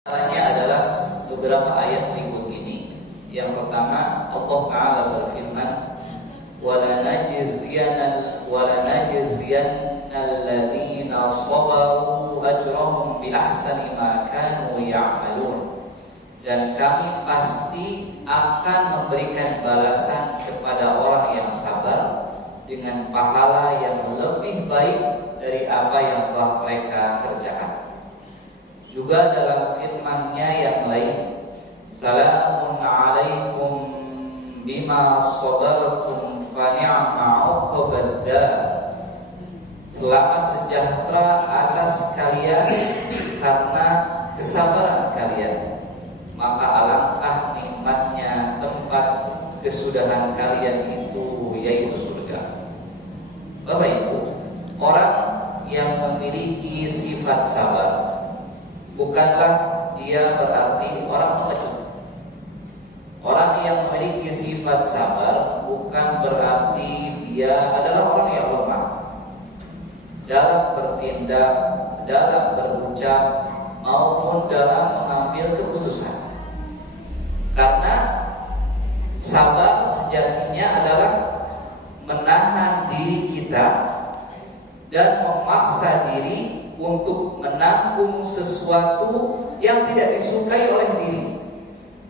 Antaranya adalah beberapa ayat berikut ini. Yang pertama, Allah Ta'ala berfirman, وَلَنَجْزِيَنَّ الَّذِينَ صَبَرُوا أَجْرَهُمْ بِأَحْسَنِ مَا كَانُوا يَعْمَلُونَ. Dan kami pasti akan memberikan balasan kepada orang yang sabar dengan pahala yang lebih baik dari apa yang telah mereka kerjakan. Juga dalam firman-Nya yang lain, Salamun alaikum bima sabartum fa ni'ma 'uqbad dar. Selamat sejahtera atas kalian karena kesabaran kalian, maka alangkah nikmatnya tempat kesudahan kalian itu, yaitu surga. Bapak Ibu, orang yang memiliki sifat sabar bukanlah dia berarti orang pengecut. Orang yang memiliki sifat sabar bukan berarti dia adalah orang yang lemah dalam bertindak, dalam berucap, maupun dalam mengambil keputusan. Karena sabar sejatinya adalah menahan diri kita dan memaksa diri untuk menanggung sesuatu yang tidak disukai oleh diri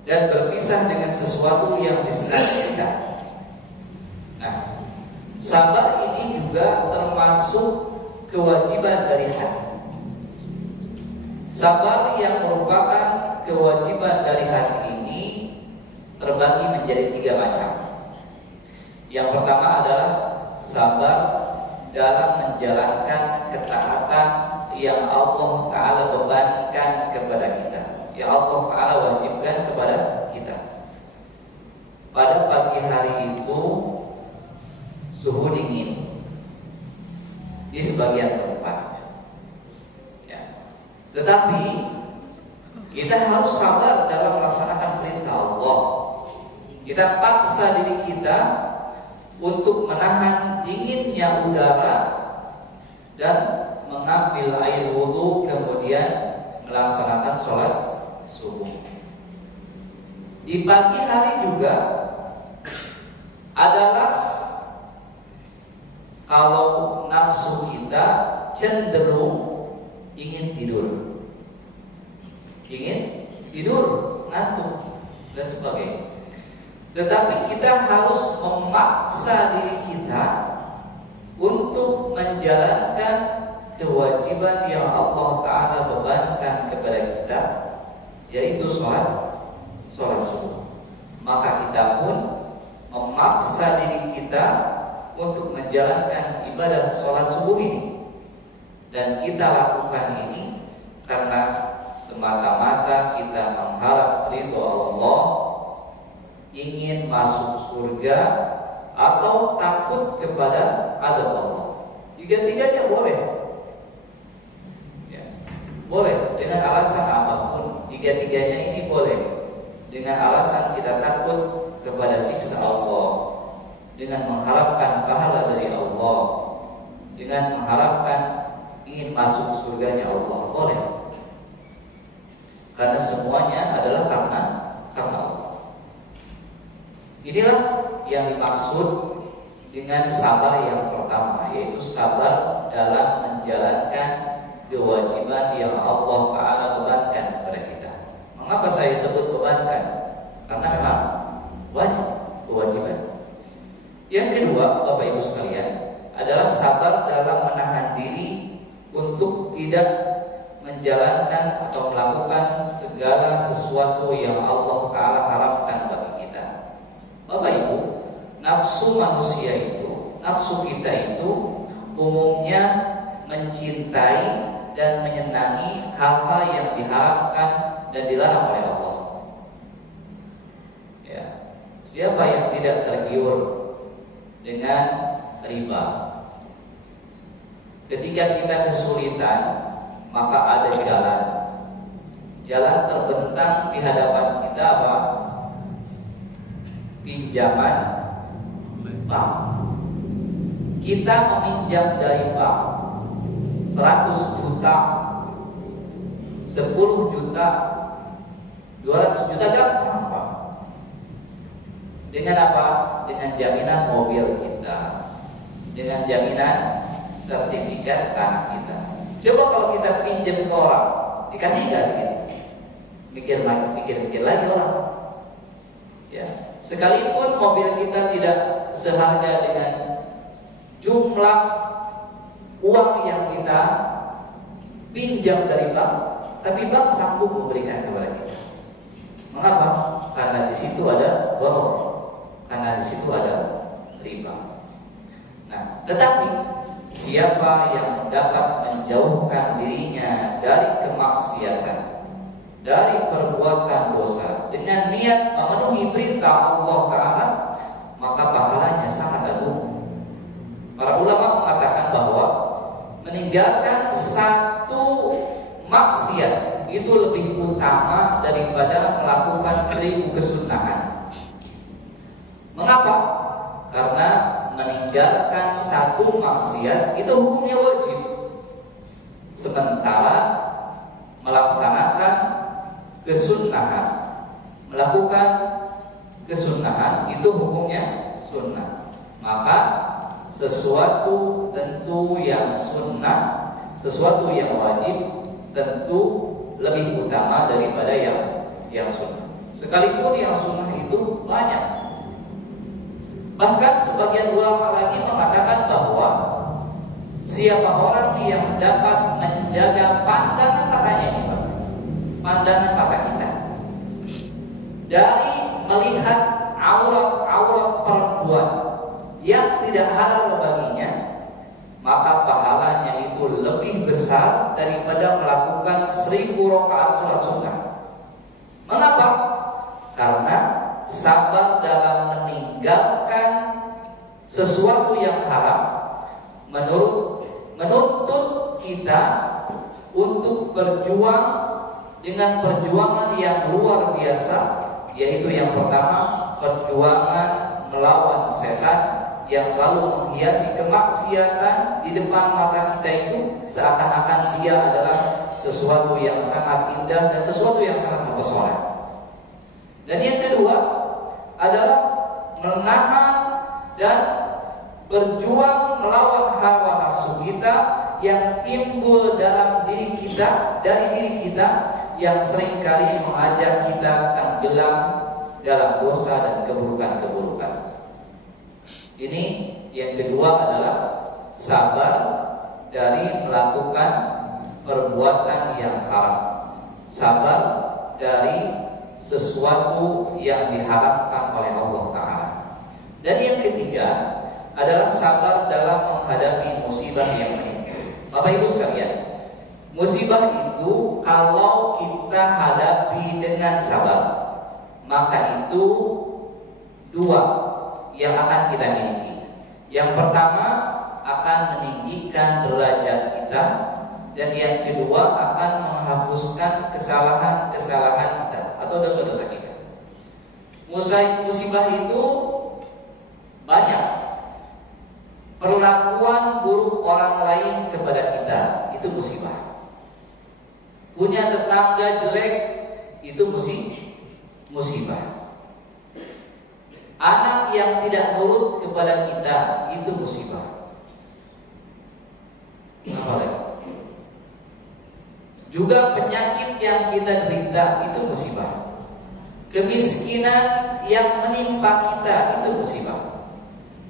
dan berpisah dengan sesuatu yang disenangi kita. Nah, sabar ini juga termasuk kewajiban dari hati. Sabar yang merupakan kewajiban dari hati ini terbagi menjadi 3 macam. Yang pertama adalah sabar dalam menjalankan ketaatan yang Allah Ta'ala bebankan kepada kita, yang Allah Ta'ala wajibkan kepada kita. Pada pagi hari itu suhu dingin di sebagian tempat, ya. Tetapi kita harus sabar dalam melaksanakan perintah Allah. Kita paksa diri kita untuk menahan dinginnya udara dan mengambil air wudhu, kemudian melaksanakan sholat subuh. Di pagi hari juga adalah kalau nafsu kita cenderung ingin tidur, ngantuk dan sebagainya. Tetapi kita harus memaksa diri kita untuk menjalankan kewajiban yang Allah Ta'ala bebankan kepada kita, yaitu sholat subuh. Maka kita pun memaksa diri kita untuk menjalankan ibadah sholat subuh ini. Dan kita lakukan ini karena semata-mata kita mengharap ridho Allah, ingin masuk surga, atau takut kepada azab Allah. Tiga-tiganya boleh. Boleh dengan alasan apapun. Tiga-tiganya ini boleh. Dengan alasan kita takut kepada siksa Allah, dengan mengharapkan pahala dari Allah, dengan mengharapkan ingin masuk surganya Allah, boleh. Karena semuanya adalah karena Allah. Inilah yang dimaksud dengan sabar yang pertama, yaitu sabar dalam menjalankan kewajiban yang Allah Ta'ala bebankan kepada kita. Mengapa saya sebut bebankan? Karena memang wajib, kewajiban. Yang kedua, Bapak Ibu sekalian, adalah sabar dalam menahan diri untuk tidak menjalankan atau melakukan segala sesuatu yang Allah Ta'ala harapkan bagi kita. Bapak Ibu, nafsu manusia itu, nafsu kita itu umumnya mencintai dan menyenangi hal-hal yang diharapkan dan dilarang oleh Allah. Ya. Siapa yang tidak tergiur dengan riba? Ketika kita kesulitan, maka ada jalan terbentang di hadapan kita, apa? Pinjaman bank. Kita meminjam dari bank 100 juta, 10 juta, 200 juta gampang Pak. Dengan apa? Dengan jaminan mobil kita, dengan jaminan sertifikat tanah kita. Coba kalau kita pinjam ke orang, dikasih nggak segitu? Pikir lagi orang. Ya, sekalipun mobil kita tidak seharga dengan jumlah uang yang kita pinjam dari bank, tapi bank sanggup memberikan kepada kita. Mengapa? Karena di situ ada gharar, karena di situ ada riba. Nah, tetapi siapa yang dapat menjauhkan dirinya dari kemaksiatan, dari perbuatan dosa dengan niat memenuhi perintah Allah Ta'ala, maka pahalanya sangat agung. Para ulama mengatakan bahwa meninggalkan satu maksiat itu lebih utama daripada melakukan 1000 kesunahan. Mengapa? Karena meninggalkan satu maksiat itu hukumnya wajib, sementara melaksanakan kesunahan, melakukan kesunahan itu hukumnya sunnah. Maka sesuatu tentu yang sunnah, sesuatu yang wajib tentu lebih utama daripada yang sunnah. Sekalipun yang sunnah itu banyak. Bahkan sebagian ulama lagi mengatakan bahwa siapa orang yang dapat menjaga pandangan matanya ini, pandangan mata kita, dari melihat aurat-aurat perempuan yang tidak halal baginya, maka pahalanya itu lebih besar daripada melakukan 1000 rakaat salat sunnah. Mengapa? Karena sabar dalam meninggalkan sesuatu yang haram menuntut kita untuk berjuang dengan perjuangan yang luar biasa, yaitu yang pertama, perjuangan melawan setan yang selalu menghiasi kemaksiatan di depan mata kita itu seakan-akan dia adalah sesuatu yang sangat indah dan sesuatu yang sangat mempesona. Dan yang kedua adalah menahan dan berjuang melawan hawa nafsu kita yang timbul dalam diri kita, dari diri kita, yang seringkali mengajak kita tenggelam dalam dosa dan keburukan-keburukan. Ini yang kedua adalah sabar dari melakukan perbuatan yang haram, sabar dari sesuatu yang diharamkan oleh Allah Ta'ala. Dan yang ketiga adalah sabar dalam menghadapi musibah yang menimpa. Bapak Ibu sekalian, musibah itu kalau kita hadapi dengan sabar, maka itu dua yang akan kita miliki. Yang pertama akan meninggikan derajat kita, dan yang kedua akan menghapuskan kesalahan-kesalahan kita atau dosa-dosa kita. Musibah itu banyak. Perlakuan buruk orang lain kepada kita itu musibah. Punya tetangga jelek itu musibah. Anak yang tidak nurut kepada kita itu musibah. Apa lagi? Juga penyakit yang kita derita itu musibah. Kemiskinan yang menimpa kita itu musibah.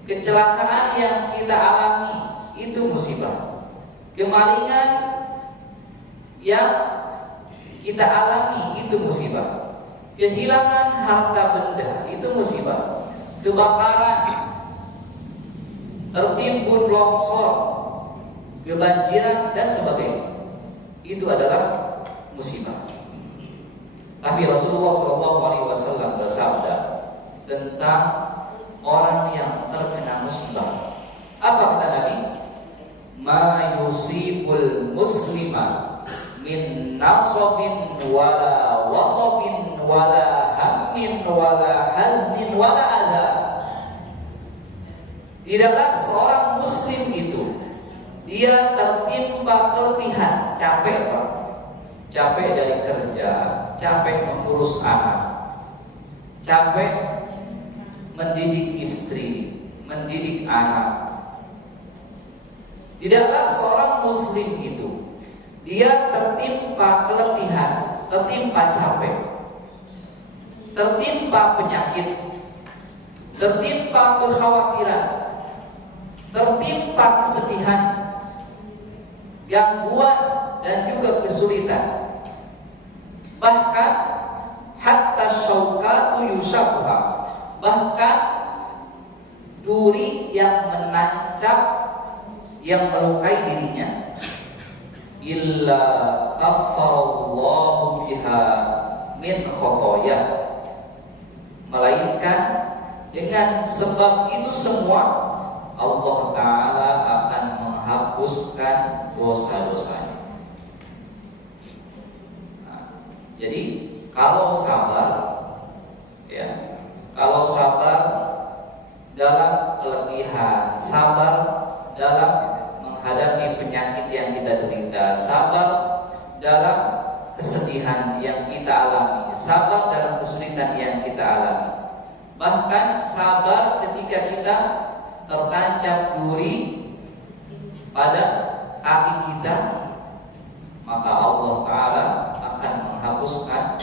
Kecelakaan yang kita alami itu musibah. Kemalingan yang kita alami itu musibah. Kehilangan harta benda itu musibah. Kebakaran, tertimbun longsor, kebanjiran dan sebagainya, itu adalah musibah. Tapi Rasulullah SAW bersabda tentang orang yang terkena musibah. Apa kata Nabi? Ma yusibul muslima min nasabin wala wasabin wala hammin wala haznin wala adha. Tidaklah seorang muslim itu dia tertimpa keletihan, capek dari kerja, capek mengurus anak, capek mendidik istri, mendidik anak. Tidaklah seorang muslim itu dia tertimpa keletihan, tertimpa capek, tertimpa penyakit, tertimpa kekhawatiran, tertimpa kesedihan, gangguan dan juga kesulitan. Bahkan hatta syaukatu yushabuha, bahkan duri yang menancap, yang melukai dirinya, illa kaffarallahu biha min khotoyah, melainkan dengan sebab itu semua Allah Ta'ala akan menghapuskan dosa-dosanya. Jadi kalau sabar, ya, kalau sabar dalam keletihan, sabar dalam menghadapi penyakit yang kita derita, sabar dalam kesedihan yang kita alami, sabar dalam kesulitan yang kita alami, bahkan sabar ketika kita tertancap duri pada kaki kita, maka Allah Ta'ala akan menghapuskan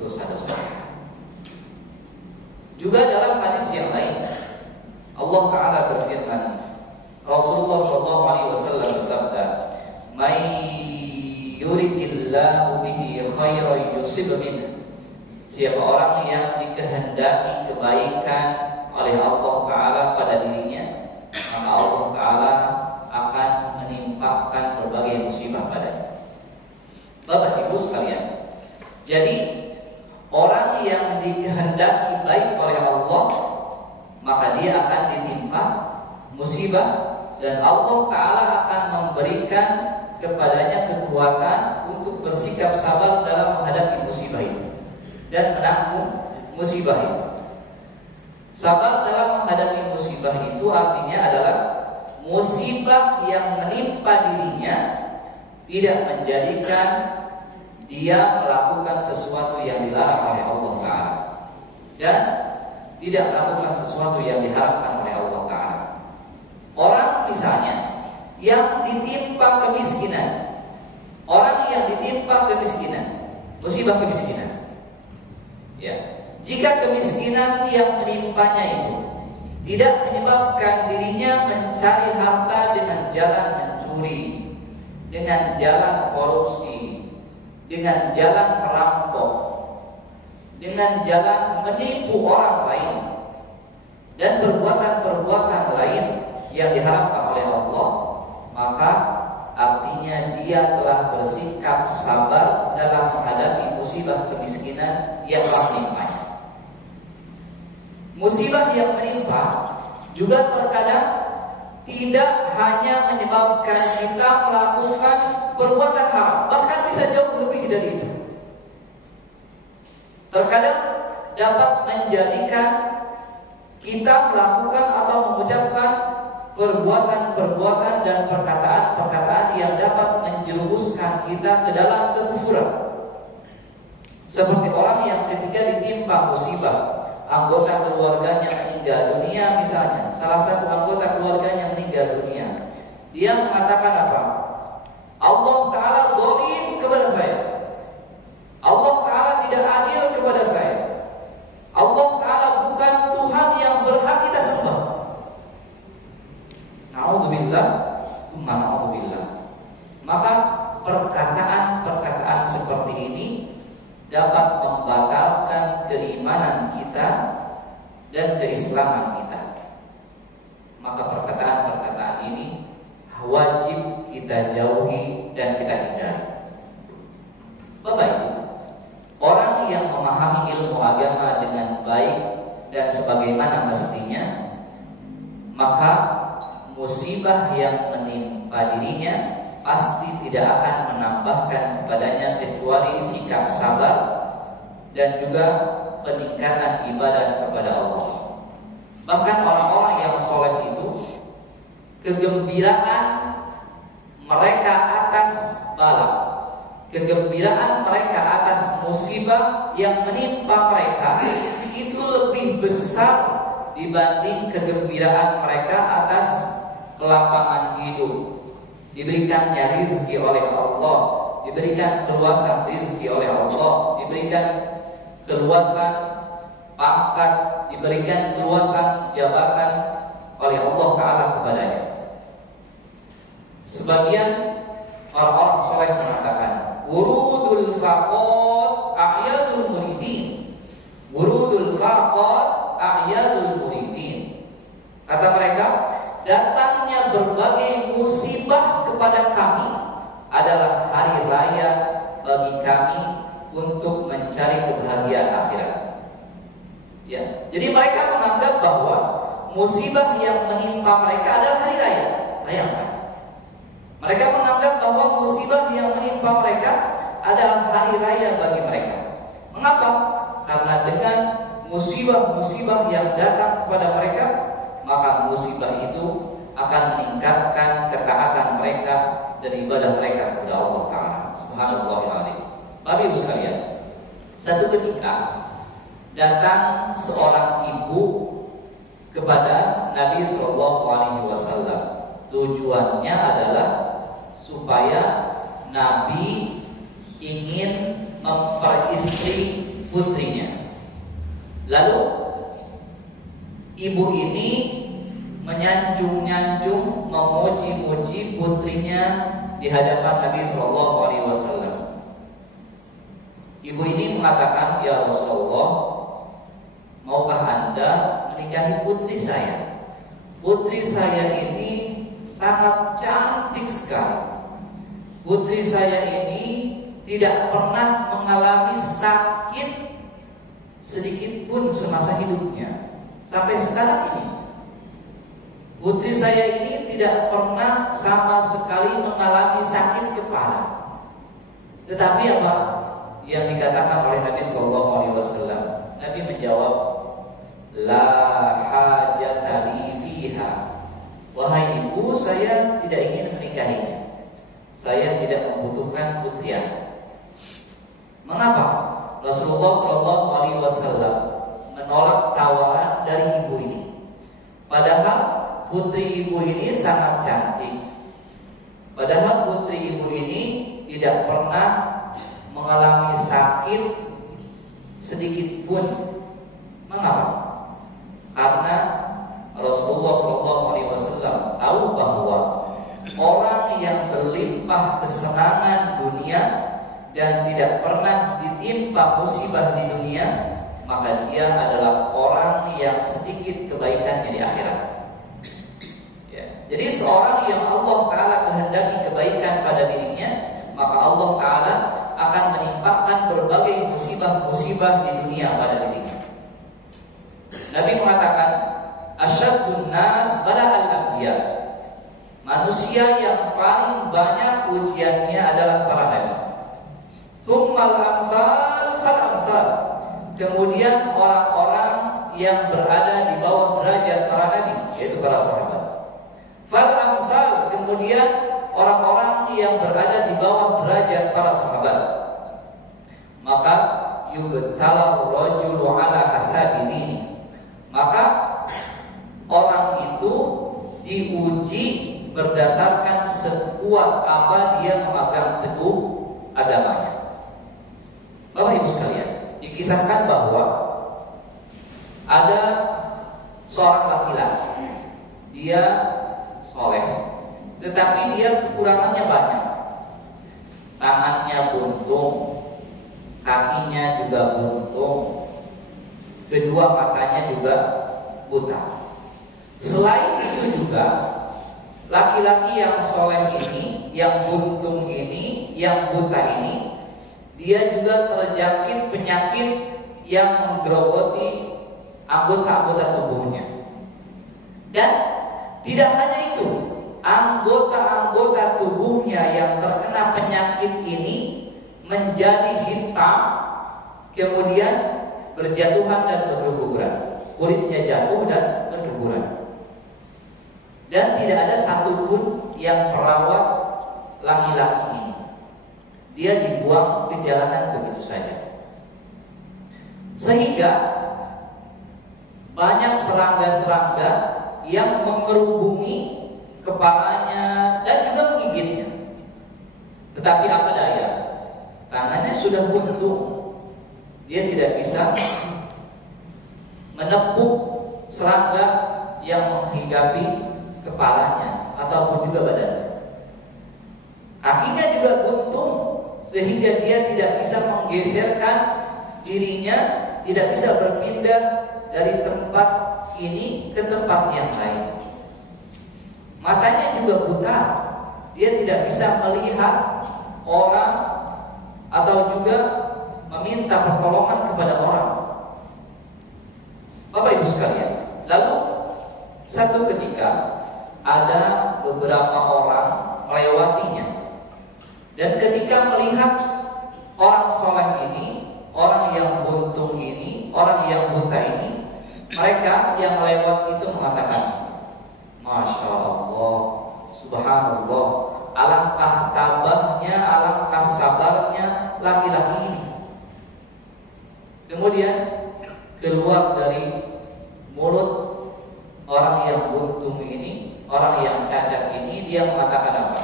dosa-dosa. Juga dalam hadis yang lain Allah Ta'ala berfirman, Rasulullah SAW bersabda, "May yuridillahu bihi khairan yusib minhu." Siapa orang yang dikehendaki kebaikan oleh Allah Ta'ala pada dirinya, maka Allah Ta'ala akan menimpakan berbagai musibah padanya. Bapak Ibu sekalian, jadi orang yang dikehendaki baik oleh Allah, maka dia akan ditimpa musibah, dan Allah Ta'ala akan memberikan kepadanya kekuatan untuk bersikap sabar dalam menghadapi musibah itu dan menanggung musibah itu. Sabar dalam menghadapi musibah itu artinya adalah musibah yang menimpa dirinya tidak menjadikan dia melakukan sesuatu yang dilarang oleh Allah Ta'ala dan tidak melakukan sesuatu yang diharapkan oleh Allah Ta'ala. Orang misalnya yang ditimpa kemiskinan, orang yang ditimpa kemiskinan, musibah kemiskinan, ya, jika kemiskinan yang menimpanya itu tidak menyebabkan dirinya mencari harta dengan jalan mencuri, dengan jalan korupsi, dengan jalan merampok, dengan jalan menipu orang lain, dan perbuatan-perbuatan lain yang diharapkan oleh Allah, maka artinya dia telah bersikap sabar dalam menghadapi musibah kemiskinan yang menimpanya. Musibah yang menimpa juga terkadang tidak hanya menyebabkan kita melakukan perbuatan haram, bahkan bisa jauh lebih dari itu. Terkadang dapat menjadikan kita melakukan atau mengucapkan perbuatan-perbuatan dan perkataan-perkataan yang dapat menjerumuskan kita ke dalam kekufuran. Seperti orang yang ketika ditimpa musibah, anggota keluarganya meninggal dunia misalnya, salah satu anggota keluarganya meninggal dunia, dia mengatakan apa? Allah Ta'ala zalim kepada saya, Allah Ta'ala tidak adil kepada saya, Allah Ta'ala bukan Tuhan yang berhak kita sembah. Na'udzubillah, tsumma na'udzubillah. Maka perkataan-perkataan seperti ini dapat membatalkan keimanan kita dan keislaman kita. Maka perkataan-perkataan ini wajib kita jauhi dan kita hindari. Bapak Ibu, orang yang memahami ilmu agama dengan baik dan sebagaimana mestinya, maka musibah yang menimpa dirinya pasti tidak akan menambahkan kepadanya kecuali sikap sabar dan juga peningkatan ibadah kepada Allah. Bahkan orang-orang yang soleh itu, kegembiraan mereka atas bala, kegembiraan mereka atas musibah yang menimpa mereka itu lebih besar dibanding kegembiraan mereka atas kelapangan hidup, diberikannya rizki oleh Allah, diberikan keluasan rizki oleh Allah, diberikan keluasan pangkat, diberikan keluasan jabatan oleh Allah Ta'ala kepadanya. Sebagian orang-orang soleh mengatakan, wurudul faqad a'yadul muridin. Wurudul faqad a'yadul muridin. Kata mereka, datangnya berbagai musibah kepada kami adalah hari raya bagi kami untuk mencari kebahagiaan akhirat. Ya, jadi mereka menganggap bahwa musibah yang menimpa mereka adalah hari raya. Bayangkan. Mereka menganggap bahwa musibah yang menimpa mereka adalah hari raya bagi mereka. Mengapa? Karena dengan musibah-musibah yang datang kepada mereka, maka musibah itu akan meningkatkan ketaatan mereka dan ibadah mereka kepada Allah Ta'ala. Subhanallahil-adzim. Bapak Ibu sekalian, satu ketika datang seorang ibu kepada Nabi SAW. Tujuannya adalah supaya Nabi ingin memperistri putrinya. Lalu ibu ini menyanjung-nyanjung, memuji-muji putrinya di hadapan Nabi SAW. Ibu ini mengatakan, ya Rasulullah, maukah Anda menikahi putri saya? Putri saya ini sangat cantik sekali. Putri saya ini tidak pernah mengalami sakit sedikit pun semasa hidupnya sampai sekarang ini. Putri saya ini tidak pernah sama sekali mengalami sakit kepala. Tetapi apa yang dikatakan oleh Nabi SAW? Nabi menjawab, la hajata li fiha. Wahai ibu, saya tidak ingin menikahinya. Saya tidak membutuhkan putri Anda. Mengapa? Rasulullah SAW menolak tawaran dari ibu ini. Padahal putri ibu ini sangat cantik. Padahal putri ibu ini tidak pernah mengalami sakit sedikit pun. Mengapa? Karena Rasulullah SAW tahu bahwa orang yang berlimpah kesenangan dunia dan tidak pernah ditimpa musibah di dunia, maka dia adalah orang yang sedikit kebaikannya di akhirat. Ya. Jadi seorang yang Allah Ta'ala kehendaki kebaikan pada dirinya, maka Allah Ta'ala akan menimpakan berbagai musibah-musibah di dunia pada dirinya. Nabi mengatakan, asyaddun nas bala'al anbiya. Manusia yang paling banyak ujiannya adalah para nabi. Tsummal amsal fal amsal. Kemudian orang-orang yang berada di bawah derajat para nabi, yaitu para sahabat. Fal amsal, kemudian orang-orang yang berada di bawah derajat para sahabat. Maka yubtala rajulu ala hasabihi. Maka orang itu diuji berdasarkan sekuat apa dia memegang teguh agamanya. Bapak Ibu sekalian, dikisahkan bahwa ada seorang laki-laki, dia soleh, tetapi dia kekurangannya banyak. Tangannya buntung, kakinya juga buntung, kedua matanya juga buta. Selain itu juga, laki-laki yang soleh ini, yang buntung ini, yang buta ini, dia juga terjangkit penyakit yang menggerogoti anggota-anggota tubuhnya. Dan tidak hanya itu, anggota-anggota tubuhnya yang terkena penyakit ini menjadi hitam, kemudian berjatuhan dan berguguran. Kulitnya jatuh dan berguguran. Dan tidak ada satupun yang merawat laki-laki ini. dia dibuang ke jalanan begitu saja. Sehingga banyak serangga-serangga yang mengerubungi kepalanya dan juga menggigitnya. Tetapi apa daya, tangannya sudah buntung, dia tidak bisa menepuk serangga yang menghinggapi kepalanya ataupun juga badannya. Kakinya juga buntung sehingga dia tidak bisa menggeserkan dirinya, tidak bisa berpindah dari tempat ini ke tempat yang lain. Matanya juga buta, dia tidak bisa melihat orang atau juga meminta pertolongan kepada orang. Bapak Ibu sekalian, lalu satu ketika ada beberapa orang melewatinya, dan ketika melihat orang soleh ini, orang yang buntung ini, orang yang buta ini, mereka yang lewat itu mengatakan, Masya Allah, Subhanallah, alangkah tabahnya, alangkah sabarnya laki-laki ini. Kemudian keluar dari mulut orang yang buntung ini, orang yang cacat ini, dia mengatakan apa?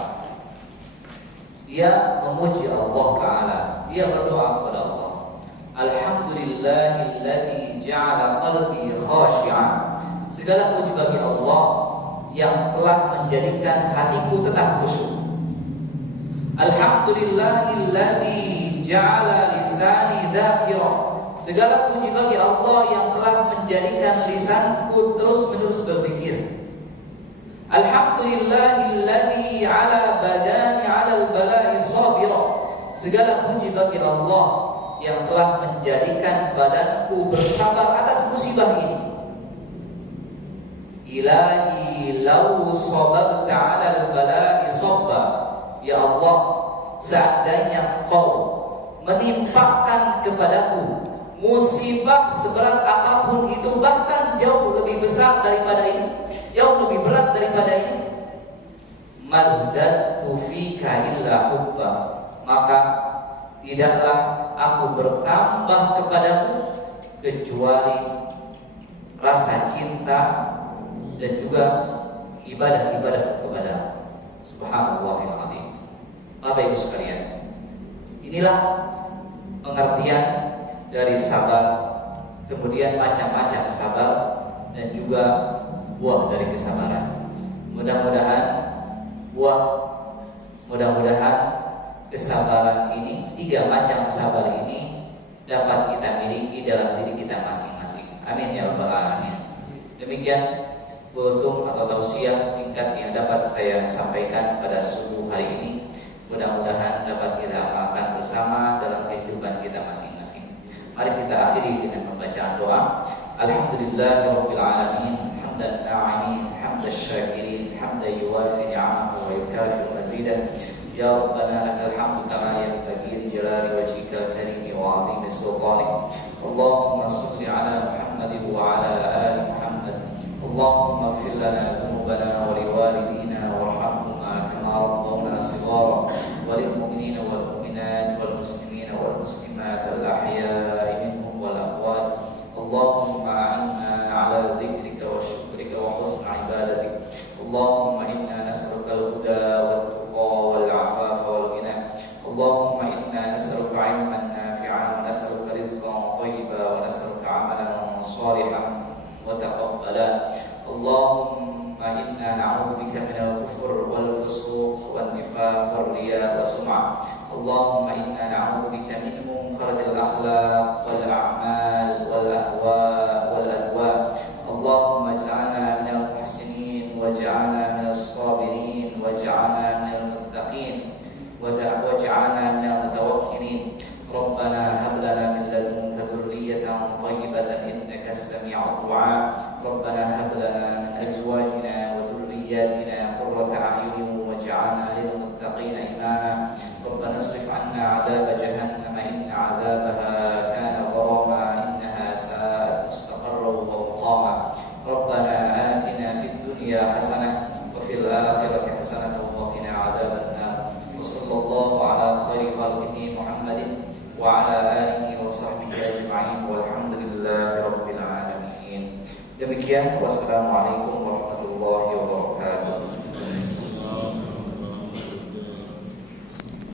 Dia memuji Allah Ta'ala, dia berdoa kepada Allah, Alhamdulillahilladzi ja'ala qalbi khashi'an. Segala puji bagi Allah yang telah menjadikan hatiku tetap khusyuk. Alhamdulillahilladzi ja'ala lisani dzakira. Segala puji bagi Allah yang telah menjadikan lisanku terus-menerus berpikir. Alhamdulillahilladzi 'ala badani 'alal bala'i sabira. Segala puji bagi Allah yang telah menjadikan badanku bersabar atas musibah ini. Ilahi law sababta 'alal bala'i sabba. Ya Allah, seandainya Engkau menimpakan kepadaku musibah seberat apapun itu, bahkan jauh lebih besar daripada ini, jauh lebih berat daripada ini, mazdadtu fika illa hubba, maka tidaklah aku bertambah kepadamu kecuali rasa cinta dan juga ibadah-ibadah kepadamu. Subhanallahil azim. Bapak Ibu sekalian, inilah pengertian dari sabar, kemudian macam-macam sabar, dan juga buah dari kesabaran. Mudah-mudahan kesabaran ini, 3 macam sabar ini dapat kita miliki dalam diri kita masing-masing. Amin ya rabbal alamin. Demikian kultum atau tausiah singkat yang dapat saya sampaikan pada subuh hari ini. Mudah-mudahan dapat kita amalkan bersama dalam kehidupan kita masing-masing. Mari kita akhiri dengan membacaan doa. Alhamdulillahirabbil alamin, hamdan na'imin, hamdash syakirin, hamdan yuwafi ni'amahu wa yukafi mazidah. Ya Rabbana lakal hamdu kama yanbaghi li jalali wajhika karimi wa 'azimi sultanik. Allahumma shalli ala Muhammad wa ala ali Muhammad. Allahumma ighfir lana dhunubana wa liwalidina warhamhuma kama rabbawna shighara, wa lil mu'minina wal mu'minat wal muslimina wal muslimat al ahya'i minhum wal amwat. Allahumma a'inna ala dhikrika wa syukrika wa husni ibadatik. Allahumma inna nas'aluka al-huda wat tuqa wal 'afafa wal ghina. Allahumma inna nas'aluka 'ilman nafi'an wa nas'aluka rizqan thayyiban wa nas'aluka 'amalan shalihan wa taqabbalan. Allahumma inna na'udzu bika minal kufur wal fusuq wan nifaq wal riya was sum'ah. Allahumma inna na'udzu bika min munkaridil akhlaq wal a'mal wal ahwa wal adwa. Allahumma ij'alna minal muhsinin waj'alna minas sabirin waj'alna minal muttaqin waj'alna minal mutawakkilin. Rabbana hab lana min ladunka dhurriyyatan thayyibatan innaka as-sami'ud du'a. Rabbana hab lana min azwajina wa dhurriyyatina qurrata a'yunin waj'alna lil muttaqina imama. Rabbana isrif 'anna 'adaba jahannam inna 'adzabaha kana ajma'in walhamdulillahi rabbil alamin. Demikian, wassalamualaikum